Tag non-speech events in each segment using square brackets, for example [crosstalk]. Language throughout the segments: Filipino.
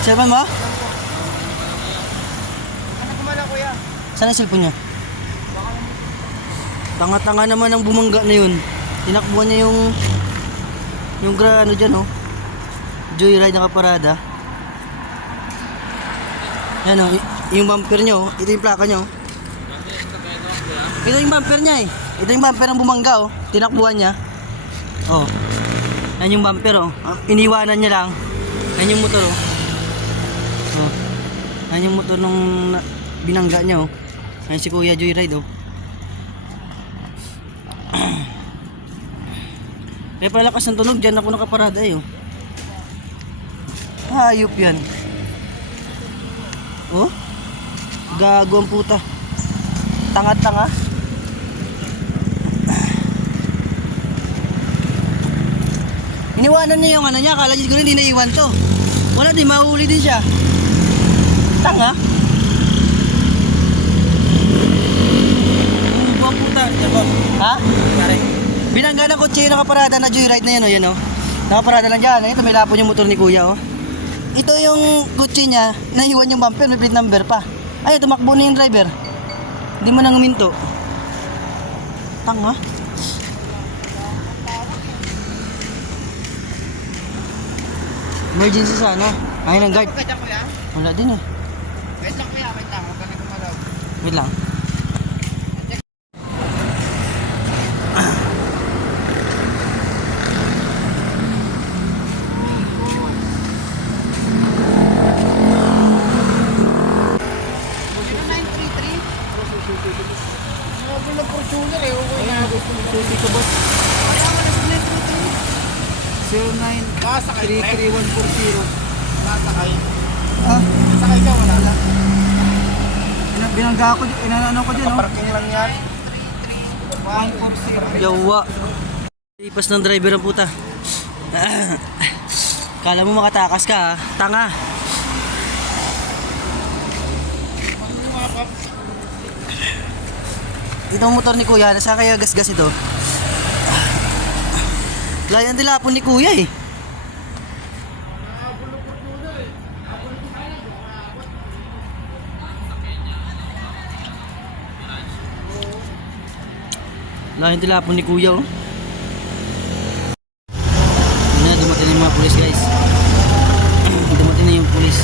Cellphone mo? Ano kumala kuya? Saan ang cellphone niya? Tanga-tanga naman ang bumangga na yun. Tinakbuhan niya yung yung gra ano dyan oh. Joyride na kaparada. Yan oh, yung bumper niyo, oh. ito yung plaka niyo. oh. Ito yung bumper niya eh. Ito yung bumper ang bumangga oh. Tinakbuhan niya. Oh. Yan yung bumper oh. Iniwanan niya lang. Yan yung motor oh. Oh. Yan yung motor nung na- binangga niya oh. Yan si Kuya Joyride oh. [clears throat] May palakas ng tunog, dyan ako nakaparada eh oh. Hayop yan. Oh? Gago ang puta. Tanga-tanga. [clears throat] Iniwanan niya yung ano niya, akala niya siguro hindi naiwan to. Wala din, mahuli din siya. Tanga. Ang puta. Ha? Pare. Binangga ng kotse yung nakaparada na joyride na yan, oh, yan, oh. Nakaparada lang dyan, ito may lapon yung motor ni kuya, oh. Ito yung kotse niya, nahiwan yung bumper, may plate number pa. Ay, tumakbo na yung driver. Hindi mo nang uminto. Tanga. Emergency sana. Ay, ng guard. Wala din eh. Wait lang kuya, wait lang. Huwag ka na gumalaw. Wait lang. Sino 933? Sabi ng Fortuner Okay na. Susi ko boss. Kasama na sa 933. 09 Nakasakay pre. 33140. Nakasakay. Ah, Nakasakay ka, wala lang. ina- binangga ako, inanano ko dyan oh. Parking lang yan. 140. Yawa. Ipas ng driver ang puta. Kala mo makatakas ka ha? Tanga. Itong motor ni kuya, nasa kaya gasgas ito? Layan dilapon ni kuya eh. Layan tilapon ni kuya oh. Yun na, dumating na yung mga pulis guys. [clears throat] dumating na yung pulis.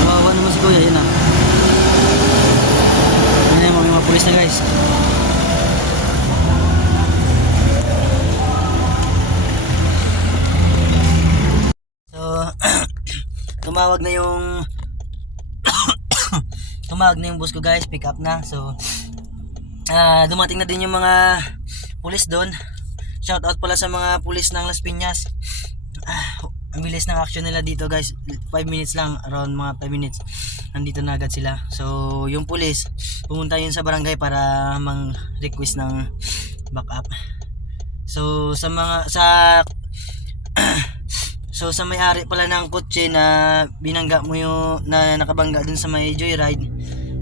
Kawawa naman si kuya, yun ah. Yun na yung mga pulis na guys. So, [clears throat] tumawag na yung tumawag na yung boss ko guys, pick up na. So, ah dumating na din yung mga pulis doon. Shout out pala sa mga pulis ng Las Piñas. Ah, ang bilis ng action nila dito guys. 5 minutes lang, around mga 5 minutes. Nandito na agad sila. So, yung pulis, pumunta yun sa barangay para mang-request ng backup. So, sa mga, sa [clears throat] So sa may-ari pala ng kotse na binangga mo yung na nakabangga dun sa may joyride.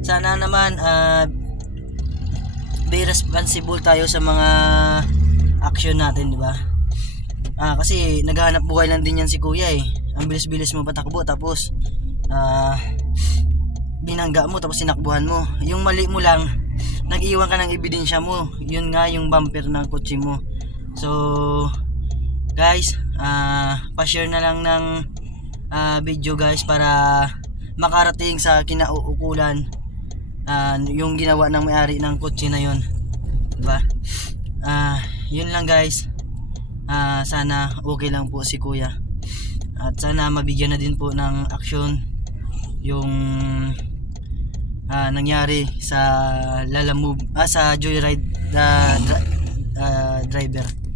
Sana naman ah be responsible tayo sa mga action natin, di ba? Ah kasi naghahanap buhay lang din yan si Kuya eh. Ang bilis-bilis mo patakbo tapos ah binangga mo tapos sinakbuhan mo. Yung mali mo lang nag-iwan ka ng ebidensya mo. Yun nga yung bumper ng kotse mo. So guys ah pa-share na lang ng ah, video guys para makarating sa kinauukulan ah, yung ginawa ng may-ari ng kotse na yon diba? Ah yun lang guys. Ah, sana okay lang po si kuya. At sana mabigyan na din po ng aksyon yung ah, nangyari sa Lala Move ah, sa Joyride ah, dri- ah, driver